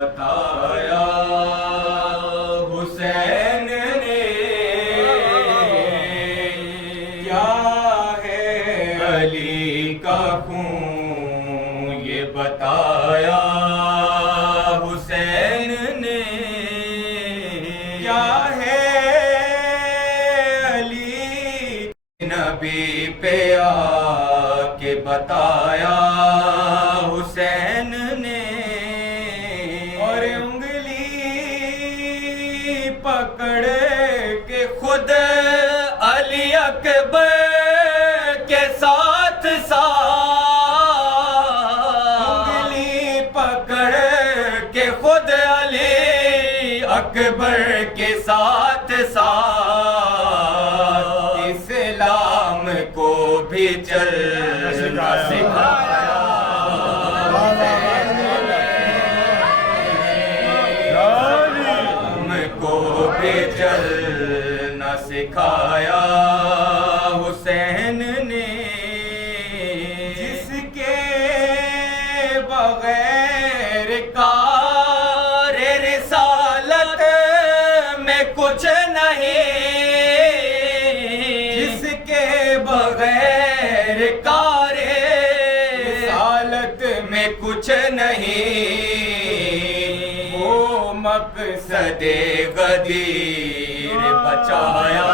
بتایا حسین نے کیا ہے علی کا خون، یہ بتایا حسین نے کیا ہے علی نبی پہ آ کے بتایا حسین نے، اور انگلی پکڑ کے خود علی اکبر کے ساتھ انگلی پکڑ کے خود علی اکبر کے ساتھ اسلام کو بھی چلنا سکھایا چلنا سکھایا حسین نے، جس کے بغیر کار رسالت میں کچھ نہیں، جس کے بغیر کار رسالت میں کچھ نہیں، وہ مقصد غدیر بچایا